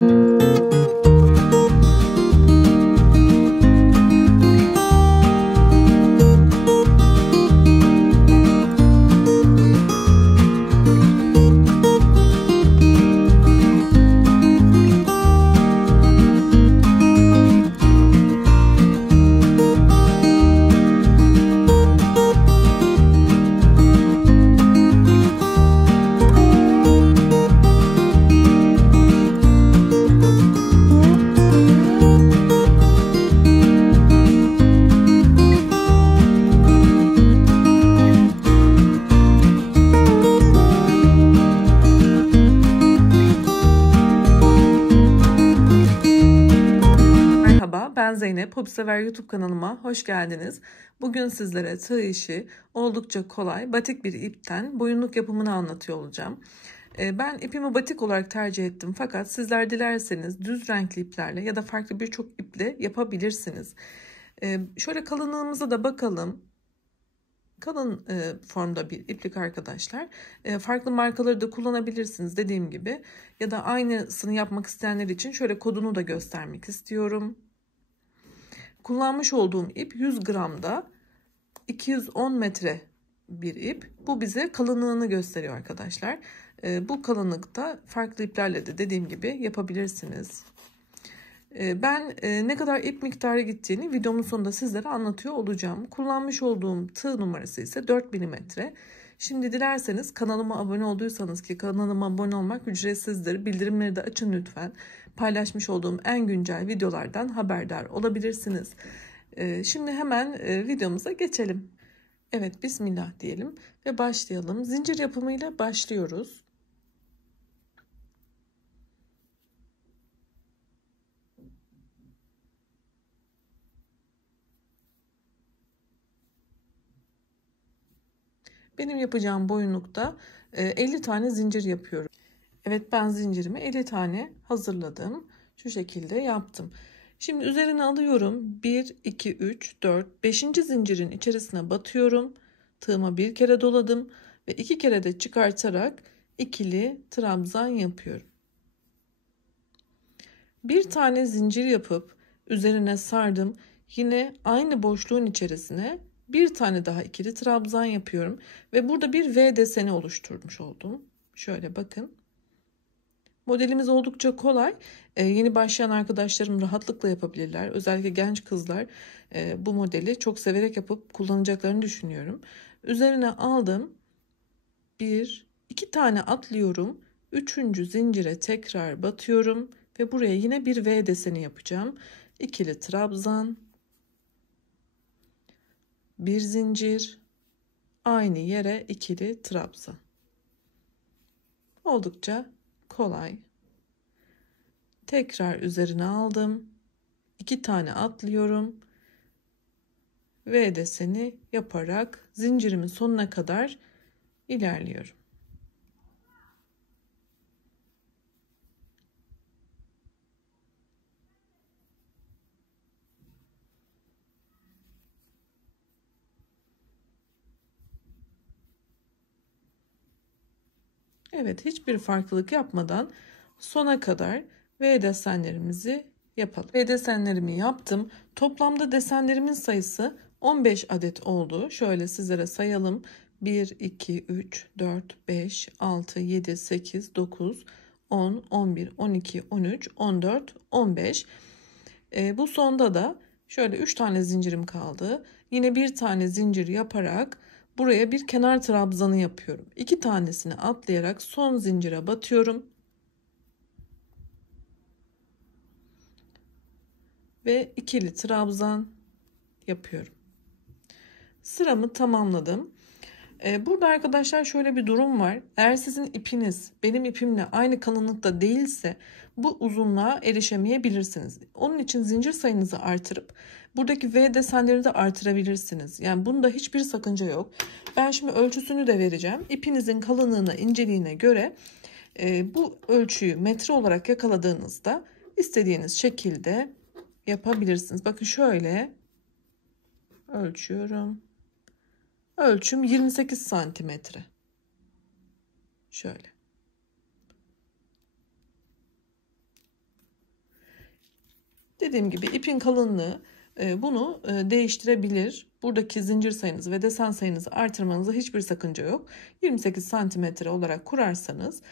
Merhaba, ben Zeynep. Hobisever YouTube kanalıma hoş geldiniz. Bugün sizlere tığ işi oldukça kolay, batik bir ipten boyunluk yapımını anlatıyor olacağım. Ben ipimi batik olarak tercih ettim, fakat sizler dilerseniz düz renkli iplerle ya da farklı birçok iple yapabilirsiniz. Şöyle kalınlığımıza da bakalım. Kalın formda bir iplik arkadaşlar. Farklı markaları da kullanabilirsiniz dediğim gibi. Ya da aynısını yapmak isteyenler için şöyle kodunu da göstermek istiyorum. Kullanmış olduğum ip 100 gramda 210 metre bir ip. Bu bize kalınlığını gösteriyor arkadaşlar. Bu kalınlıkta farklı iplerle de dediğim gibi yapabilirsiniz. Ben ne kadar ip miktarı gittiğini videomun sonunda sizlere anlatıyor olacağım. Kullanmış olduğum tığ numarası ise 4 milimetre. Şimdi dilerseniz kanalıma abone olduysanız, ki kanalıma abone olmak ücretsizdir. Bildirimleri de açın lütfen. Paylaşmış olduğum en güncel videolardan haberdar olabilirsiniz. Şimdi hemen videomuza geçelim. Evet, bismillah diyelim ve başlayalım. Zincir yapımıyla başlıyoruz. Benim yapacağım boyunlukta 50 tane zincir yapıyorum. Evet, ben zincirimi 50 tane hazırladım. Şu şekilde yaptım. Şimdi üzerine alıyorum. 1, 2, 3, 4, 5. zincirin içerisine batıyorum. Tığıma bir kere doladım ve 2 kere de çıkartarak ikili trabzan yapıyorum. Bir tane zincir yapıp üzerine sardım. Yine aynı boşluğun içerisine bir tane daha ikili trabzan yapıyorum ve burada bir V deseni oluşturmuş oldum. Şöyle bakın. Modelimiz oldukça kolay. Yeni başlayan arkadaşlarım rahatlıkla yapabilirler. Özellikle genç kızlar bu modeli çok severek yapıp kullanacaklarını düşünüyorum. Üzerine aldım. 1, 2 tane atlıyorum. 3. zincire tekrar batıyorum ve buraya yine bir V deseni yapacağım. İkili trabzan, bir zincir, aynı yere ikili trabzan. Oldukça kolay. Tekrar üzerine aldım. 2 tane atlıyorum. V deseni yaparak zincirimin sonuna kadar ilerliyorum. Evet, hiçbir farklılık yapmadan sona kadar V desenlerimizi yapalım. V desenlerimi yaptım. Toplamda desenlerimin sayısı 15 adet oldu. Şöyle sizlere sayalım. 1, 2, 3, 4, 5, 6, 7, 8, 9, 10, 11, 12, 13, 14, 15. Bu sonda da şöyle 3 tane zincirim kaldı. Yine bir tane zincir yaparak buraya bir kenar trabzanı yapıyorum. 2 tanesini atlayarak son zincire batıyorum. Ve ikili trabzan yapıyorum. Sıramı tamamladım. Burada arkadaşlar şöyle bir durum var. Eğer sizin ipiniz benim ipimle aynı kalınlıkta değilse bu uzunluğa erişemeyebilirsiniz. Onun için zincir sayınızı artırıp buradaki V desenleri de artırabilirsiniz. Yani bunda hiçbir sakınca yok. Ben şimdi ölçüsünü de vereceğim. İpinizin kalınlığına, inceliğine göre bu ölçüyü metre olarak yakaladığınızda istediğiniz şekilde yapabilirsiniz. Bakın şöyle ölçüyorum. Ölçüm 28 santimetre. Şöyle. Dediğim gibi ipin kalınlığı bunu değiştirebilir. Buradaki zincir sayınızı ve desen sayınızı artırmanıza hiçbir sakınca yok. 28 santimetre olarak kurarsanız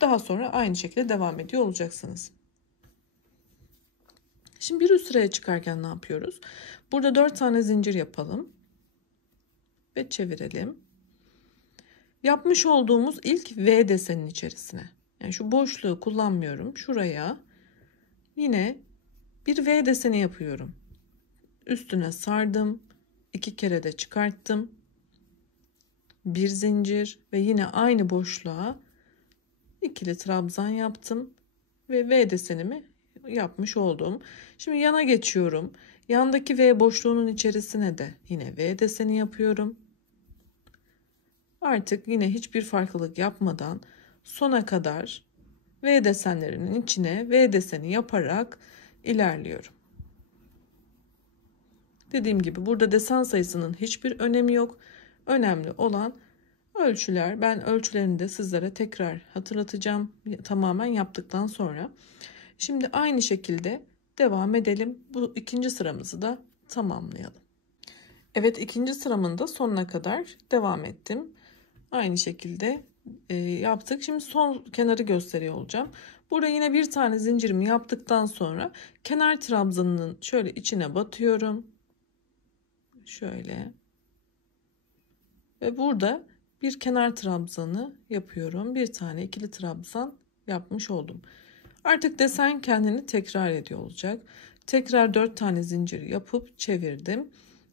daha sonra aynı şekilde devam ediyor olacaksınız. Şimdi bir üst sıraya çıkarken ne yapıyoruz? Burada 4 tane zincir yapalım ve çevirelim. Yapmış olduğumuz ilk V desenin içerisine, yani şu boşluğu kullanmıyorum, şuraya yine bir V deseni yapıyorum. Üstüne sardım, 2 kere de çıkarttım, bir zincir ve yine aynı boşluğa ikili trabzan yaptım ve V desenimi yapmış oldum. Şimdi yana geçiyorum. Yandaki V boşluğunun içerisine de yine V deseni yapıyorum. Artık yine hiçbir farklılık yapmadan sona kadar V desenlerinin içine V deseni yaparak ilerliyorum. Dediğim gibi burada desen sayısının hiçbir önemi yok. Önemli olan ölçüler. Ben ölçülerini de sizlere tekrar hatırlatacağım tamamen yaptıktan sonra. Şimdi aynı şekilde devam edelim. Bu ikinci sıramızı da tamamlayalım. Evet, ikinci sıramın da sonuna kadar devam ettim. Aynı şekilde yaptık. Şimdi son kenarı gösteriyor olacağım. Burada yine bir tane zincirimi yaptıktan sonra kenar trabzanının şöyle içine batıyorum. Şöyle. Ve burada bir kenar trabzanı yapıyorum. Bir tane ikili trabzan yapmış oldum. Artık desen kendini tekrar ediyor olacak. Tekrar 4 tane zincir yapıp çevirdim.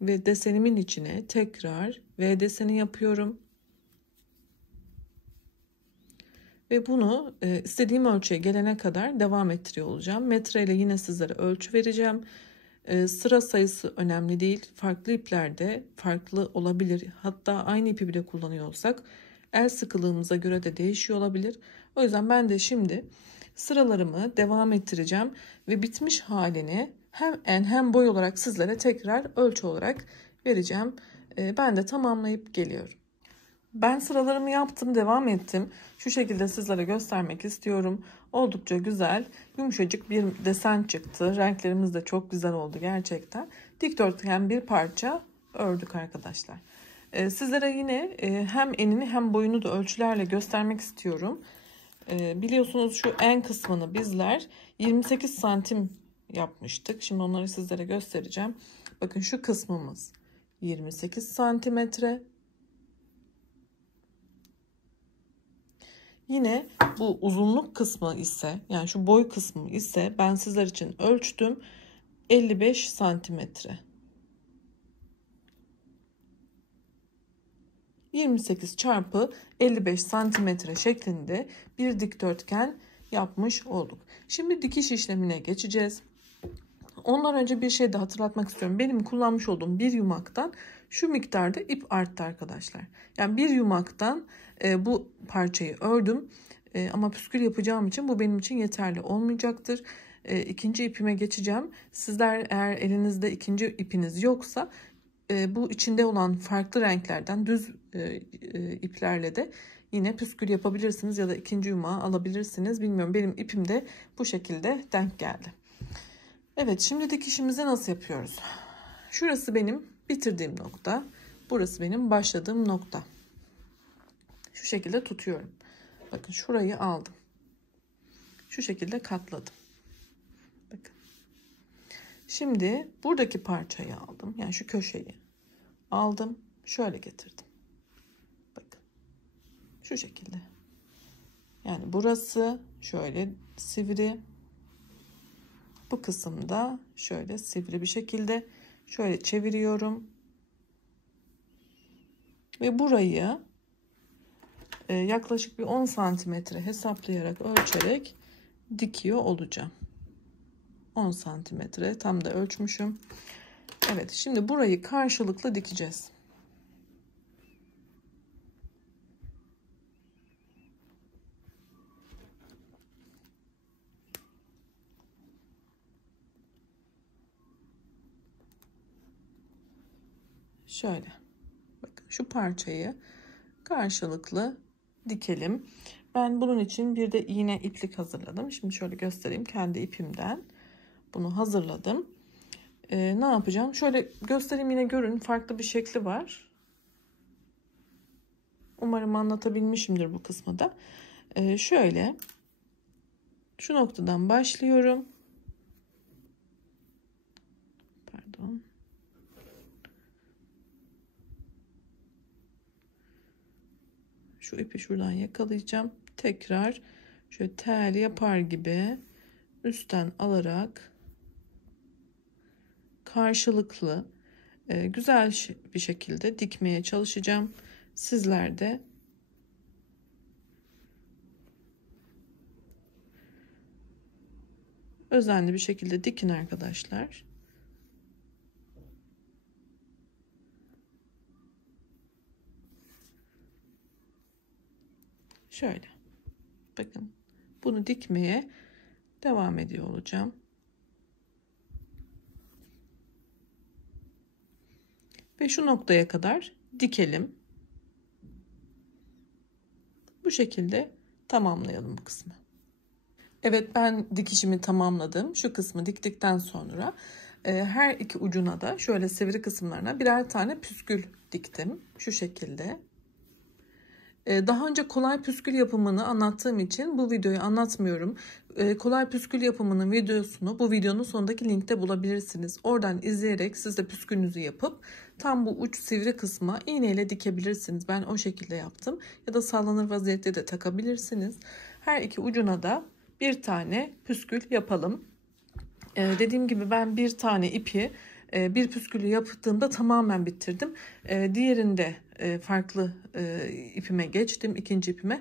Ve desenimin içine tekrar V deseni yapıyorum. Ve bunu istediğim ölçüye gelene kadar devam ettiriyor olacağım. Metre ile yine sizlere ölçü vereceğim. Sıra sayısı önemli değil. Farklı iplerde farklı olabilir. Hatta aynı ipi bile kullanıyor olsak el sıkılığımıza göre de değişiyor olabilir. O yüzden ben de şimdi sıralarımı devam ettireceğim ve bitmiş halini hem en hem boy olarak sizlere tekrar ölçü olarak vereceğim. Ben de tamamlayıp geliyorum. Ben sıralarımı yaptım, devam ettim. Şu şekilde sizlere göstermek istiyorum. Oldukça güzel, yumuşacık bir desen çıktı. Renklerimiz de çok güzel oldu gerçekten. Dikdörtgen bir parça ördük arkadaşlar. Sizlere yine hem enini hem boyunu da ölçülerle göstermek istiyorum. Biliyorsunuz şu en kısmını bizler 28 santim yapmıştık. Şimdi onları sizlere göstereceğim. Bakın şu kısmımız 28 santimetre. Yine bu uzunluk kısmı ise, yani şu boy kısmı ise ben sizler için ölçtüm, 55 santimetre. 28 çarpı 55 santimetre şeklinde bir dikdörtgen yapmış olduk. Şimdi dikiş işlemine geçeceğiz. Ondan önce bir şey de hatırlatmak istiyorum. Benim kullanmış olduğum bir yumaktan şu miktarda ip arttı arkadaşlar. Yani bir yumaktan bu parçayı ördüm. Ama püskül yapacağım için bu benim için yeterli olmayacaktır. İkinci ipime geçeceğim. Sizler eğer elinizde ikinci ipiniz yoksa bu içinde olan farklı renklerden düz iplerle de yine püskül yapabilirsiniz ya da ikinci yumağı alabilirsiniz. Bilmiyorum, benim ipim de bu şekilde denk geldi. Evet, şimdi dikişimizi nasıl yapıyoruz? Şurası benim bitirdiğim nokta. Burası benim başladığım nokta. Şu şekilde tutuyorum. Bakın şurayı aldım. Şu şekilde katladım. Bakın. Şimdi buradaki parçayı aldım. Yani şu köşeyi aldım. Şöyle getirdim. Bakın. Şu şekilde. Yani burası şöyle sivri. Bu kısımda şöyle sivri bir şekilde şöyle çeviriyorum. Ve burayı yaklaşık bir 10 santimetre hesaplayarak, ölçerek dikiyor olacağım. 10 santimetre tam da ölçmüşüm. Evet, şimdi burayı karşılıklı dikeceğiz. Şöyle. Bakın şu parçayı karşılıklı dikelim. Ben bunun için bir de iğne iplik hazırladım. Şimdi şöyle göstereyim kendi ipimden. bunu hazırladım. Ne yapacağım? Şöyle göstereyim, yine görün. Farklı bir şekli var. Umarım anlatabilmişimdir bu kısmı da. Şöyle şu noktadan başlıyorum. Pardon. Şu ipi şuradan yakalayacağım. Tekrar şöyle tel yapar gibi üstten alarak karşılıklı güzel bir şekilde dikmeye çalışacağım. Sizler de özenli bir şekilde dikin arkadaşlar. Şöyle. Bakın. Bunu dikmeye devam ediyor olacağım. Ve şu noktaya kadar dikelim. Bu şekilde tamamlayalım bu kısmı. Evet, ben dikişimi tamamladım. Şu kısmı diktikten sonra her iki ucuna da şöyle sivri kısımlarına birer tane püskül diktim. Şu şekilde. Daha önce kolay püskül yapımını anlattığım için bu videoyu anlatmıyorum. Kolay püskül yapımının videosunu bu videonun sonundaki linkte bulabilirsiniz. Oradan izleyerek siz de püskülünüzü yapıp tam bu uç sivri kısma iğneyle dikebilirsiniz. Ben o şekilde yaptım. Ya da sallanır vaziyette de takabilirsiniz. Her iki ucuna da bir tane püskül yapalım. Dediğim gibi ben bir tane ipi bir püskülü yaptığımda tamamen bitirdim. Diğerinde farklı ipime geçtim. İkinci ipime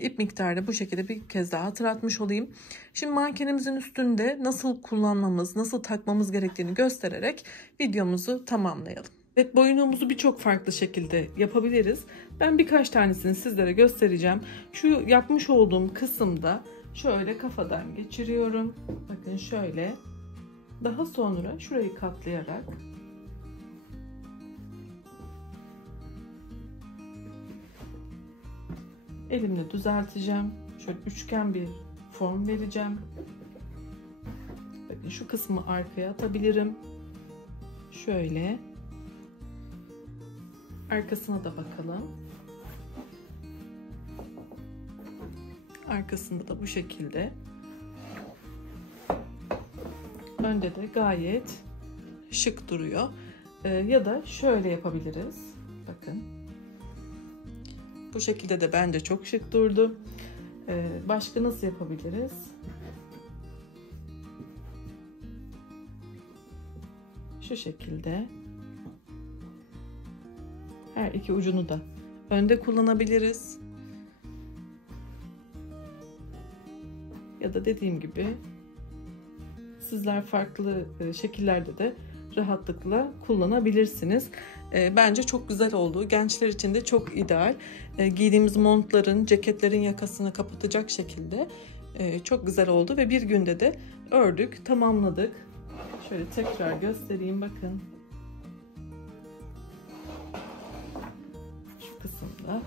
ip miktarı bu şekilde bir kez daha hatırlatmış olayım. Şimdi mankenimizin üstünde nasıl kullanmamız, nasıl takmamız gerektiğini göstererek videomuzu tamamlayalım. Evet, boyunluğumuzu birçok farklı şekilde yapabiliriz. Ben birkaç tanesini sizlere göstereceğim. Şu yapmış olduğum kısımda şöyle kafadan geçiriyorum. Bakın şöyle. Daha sonra şurayı katlayarak elimle düzelteceğim. Şöyle üçgen bir form vereceğim. Bakın şu kısmı arkaya atabilirim. Şöyle. Arkasına da bakalım. Arkasında da bu şekilde. Önde de gayet şık duruyor. Ya da şöyle yapabiliriz. Bakın. Bu şekilde de bence çok şık durdu. Başka nasıl yapabiliriz? Şu şekilde. Her iki ucunu da önde kullanabiliriz. Ya da dediğim gibi sizler farklı şekillerde de rahatlıkla kullanabilirsiniz. Bence çok güzel oldu. Gençler için de çok ideal. Giydiğimiz montların, ceketlerin yakasını kapatacak şekilde çok güzel oldu ve bir günde de ördük, tamamladık. Şöyle tekrar göstereyim, bakın. Şu kısımda.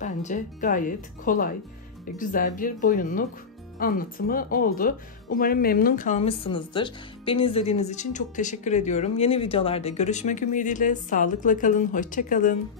Bence gayet kolay ve güzel bir boyunluk anlatımı oldu. Umarım memnun kalmışsınızdır. Beni izlediğiniz için çok teşekkür ediyorum. Yeni videolarda görüşmek ümidiyle. Sağlıkla kalın, hoşça kalın.